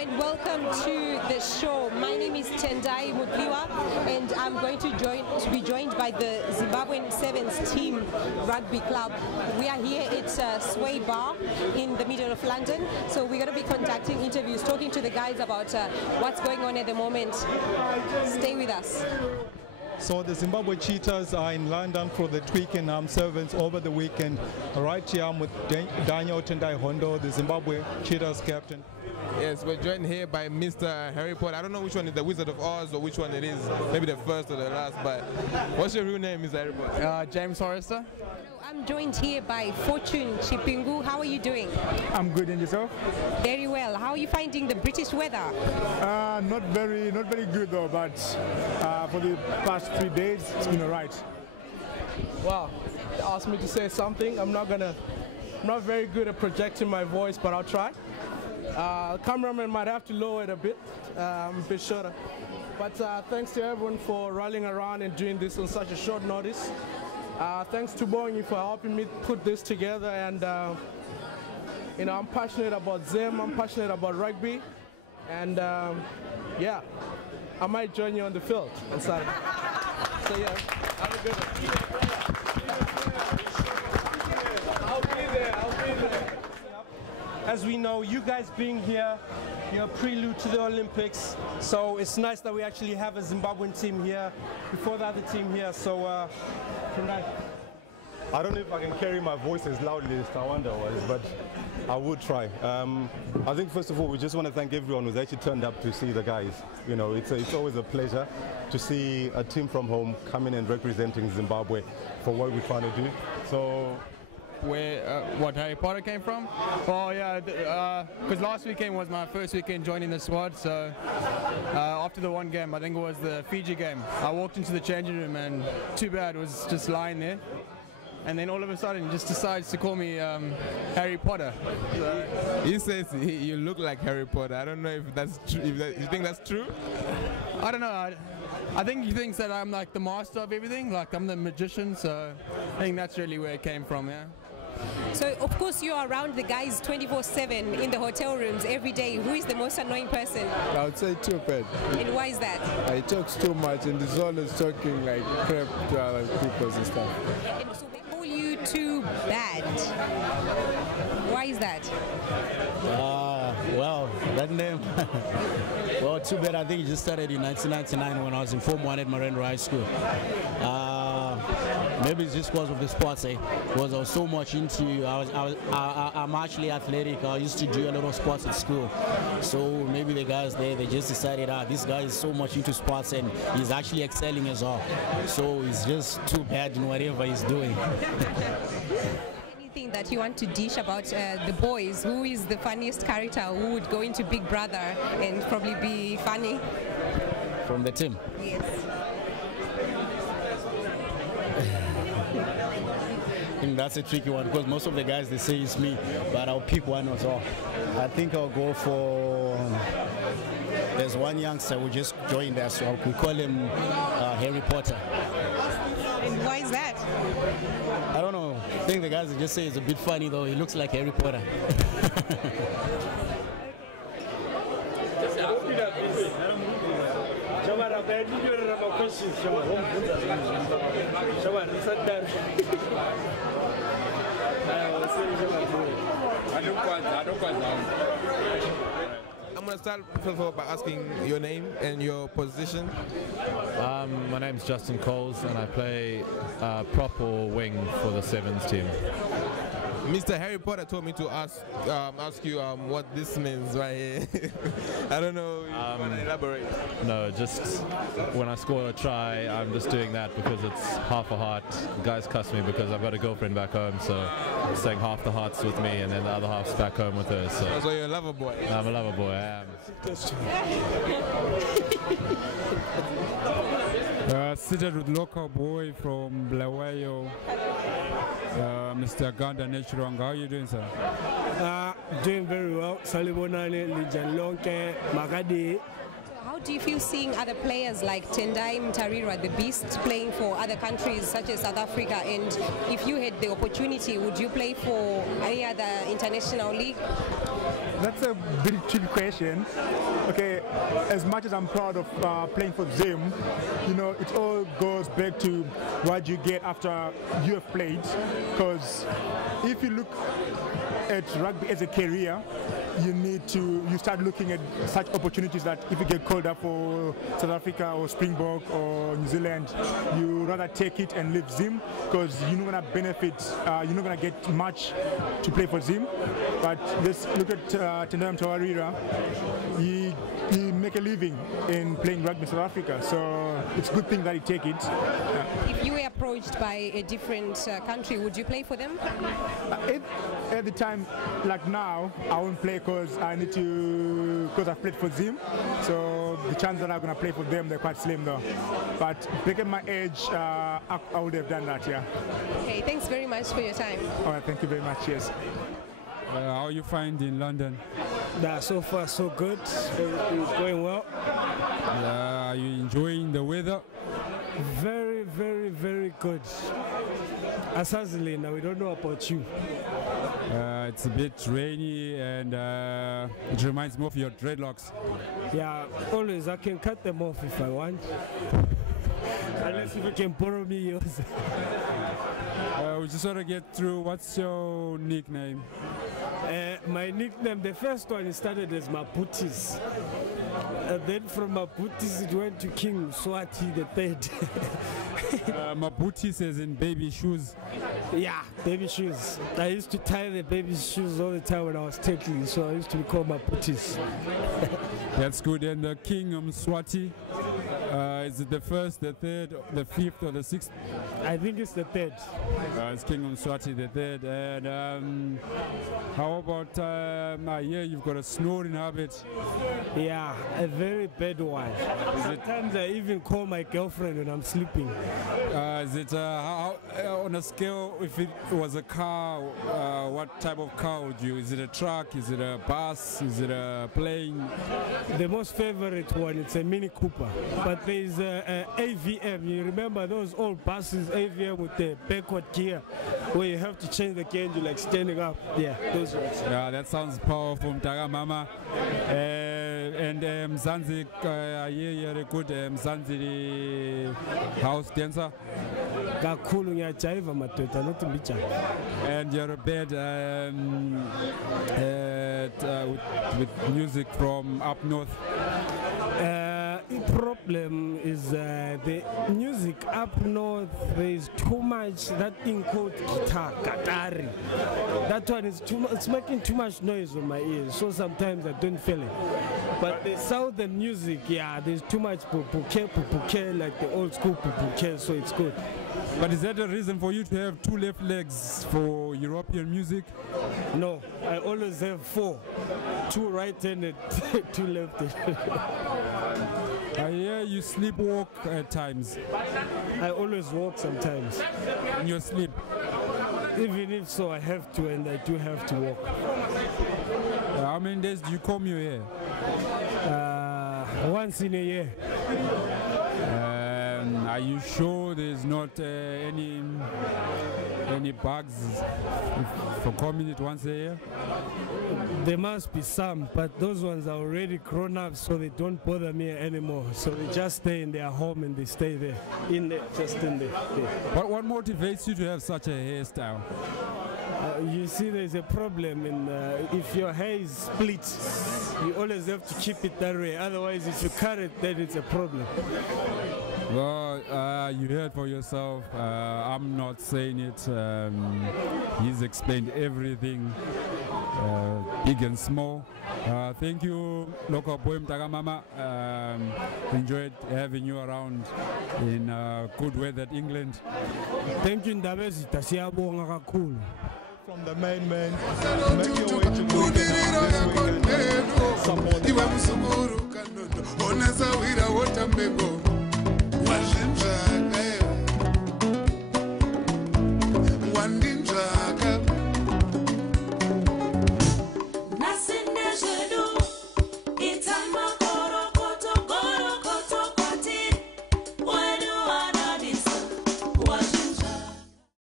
and welcome to the show. My name is Tendai Mutliwa and I'm going to be joined by the Zimbabwean Sevens Team Rugby Club. We are here at Sway Bar in the middle of London, so we're going to be conducting interviews, talking to the guys about what's going on at the moment. Stay with us. So the Zimbabwe Cheetahs are in London for the Twickenham Sevens over the weekend. Right here I'm with Daniel Tendai Hondo, the Zimbabwe Cheetahs captain. Yes, we're joined here by Mr. Harry Potter. I don't know which one is the Wizard of Oz or which one it is. Maybe the first or the last, but what's your real name, Mr. Harry Potter? James Forrester. I'm joined here by Fortune Chipingu. How are you doing? I'm good, and yourself? Very well. How are you finding the British weather? Not very good though, but for the past 3 days, it's been alright. Wow, they asked me to say something. I'm not very good at projecting my voice, but I'll try. Cameraman might have to lower it a bit. I'm a bit shorter. But thanks to everyone for rallying around and doing this on such a short notice. Thanks to Bongi for helping me put this together, and you know, I'm passionate about Zim, I'm passionate about rugby, and yeah, I might join you on the field on Saturday. So yeah, have a good one. I'll be there. As we know, you guys being here, you're a prelude to the Olympics, so it's nice that we actually have a Zimbabwean team here before the other team here. So I don't know if I can carry my voice as loudly as Tawanda was, but I would try. I think first of all, we just want to thank everyone who's actually turned up to see the guys. You know, it's always a pleasure to see a team from home coming and representing Zimbabwe for what we're trying to do. So. Where what Harry Potter came from? Oh yeah, because last weekend was my first weekend joining the squad. So after the one game, I think it was the Fiji game, I walked into the changing room and too bad it was just lying there. And then all of a sudden, he just decides to call me Harry Potter. He says you look like Harry Potter. I don't know if that's true. You think that's true? I don't know. I think he thinks that I'm like the master of everything, like I'm the magician. So I think that's really where it came from. Yeah. So, of course, you're around the guys 24/7 in the hotel rooms every day. Who is the most annoying person? I would say Tuped. And why is that? He talks too much and he's always talking like crap to other people and stuff. And so they call you too bad. Why is that? Well, that name, well, too bad. I think it just started in 1999 when I was in Form 1 at Marendo High School. Maybe it's just because of the sports, because I was so much into, I'm actually athletic. I used to do a lot of sports at school. So maybe the guys there, they just decided, this guy is so much into sports and he's actually excelling as well. So he's just too bad in whatever he's doing. Anything that you want to dish about the boys? Who is the funniest character? Who would go into Big Brother and probably be funny? From the team? Yes. I think that's a tricky one because most of the guys, they say it's me, but I'll pick one as well. I think I'll go for, there's one youngster who just joined us, so we call him Harry Potter. And why is that? I don't know. I think the guys just say it's a bit funny though. He looks like Harry Potter. I'm going to start first of all by asking your name and your position. My name's Justin Coles and I play prop or wing for the Sevens team. Mr. Harry Potter told me to ask you what this means right here. I don't know if you want to elaborate. No, just when I score a try, I'm just doing that because it's half a heart. The guys cuss me because I've got a girlfriend back home, so I'm saying half the heart's with me and then the other half's back home with her. So you're a lover boy? I'm a lover boy, I am. Seated with local boy from Blawayo, Mr. Ganda Naturang. How are you doing, sir? Doing very well. Salibonane, Lijan Lonke, Magadi. How do you feel seeing other players like Tendai Mtarira, the Beast, playing for other countries such as South Africa? And if you had the opportunity, would you play for any other international league? That's a big tricky question. Okay, as much as I'm proud of playing for Zim, you know, it all goes back to what you get after you have played. Because if you look at rugby as a career, you start looking at such opportunities that if you get called up for South Africa or Springbok or New Zealand, you rather take it and leave Zim because you're not going to benefit, you're not going to get much to play for Zim. But let's look at Tendai Mtawarira. He make a living in playing rugby in South Africa, so it's a good thing that he take it. If you were approached by a different country, would you play for them? At the time, like now, I won't play because I've played for Zim, so the chances that I'm going to play for them, they're quite slim though. But back at my age, I would have done that, yeah. Okay, thanks very much for your time. All right, thank you very much, yes. How you find in London? So far so good, everything's going well. Are you enjoying the weather? Very, very, very good. Asazili, now we don't know about you. It's a bit rainy and it reminds me of your dreadlocks. Yeah, always I can cut them off if I want. Unless if you can borrow me yours. We just want to get through. What's your nickname? My nickname, the first one, it started as Maputis. And then from Maputis it went to King Swati the third. Maputis as in baby shoes? Yeah, baby shoes. I used to tie the baby shoes all the time when I was tackling, so I used to be called Maputis. That's good. And the King Swati, is it the first, the third, the fifth, or the sixth? I think it's the third. It's King Swati the third. And how about, yeah, you've got a snoring habit. Yeah, a very bad one. Sometimes I even call my girlfriend when I'm sleeping. Is it on a scale, if it was a car, what type of car would you? Is it a truck? Is it a bus? Is it a plane? The most favorite one, it's a Mini Cooper. But there's a AVM. You remember those old buses, AVM with the backward gear, where you have to change the gear and you're like standing up. Yeah, those ones. Yeah, that sounds powerful, Mtaga Mama. And Mzanzi, you're a good Mzanzi house dancer. And you're a bad with music from up north. The problem is the music up north, there is too much, that thing called guitar, katari. That one is too much, it's making too much noise on my ears, so sometimes I don't feel it. But the southern music, yeah, there's too much pupuke, like the old school pupuke, so it's good. But is that a reason for you to have two left legs for European music? No, I always have four. Two right-handed, two left-handed. I hear you sleepwalk at times. I always walk sometimes. In your sleep? Even if so, I have to, and I do have to walk. How many days do you comb your hair? Once in a year. Are you sure there's not any bugs for combing it once a year? There must be some, but those ones are already grown up, so they don't bother me anymore. So they just stay in their home and they stay there, just in there. What motivates you to have such a hairstyle? You see, there's a problem in if your hair is split, you always have to keep it that way. Otherwise, if you cut it, then it's a problem. Well, you heard for yourself. I'm not saying it. He's explained everything, big and small. Thank you, local boy Mtaga Mama. Enjoyed having you around in good weather at England. Thank you, Ndabezita. Siyabonga kakhulu. From the main man, make your way to Gulden this weekend. Support.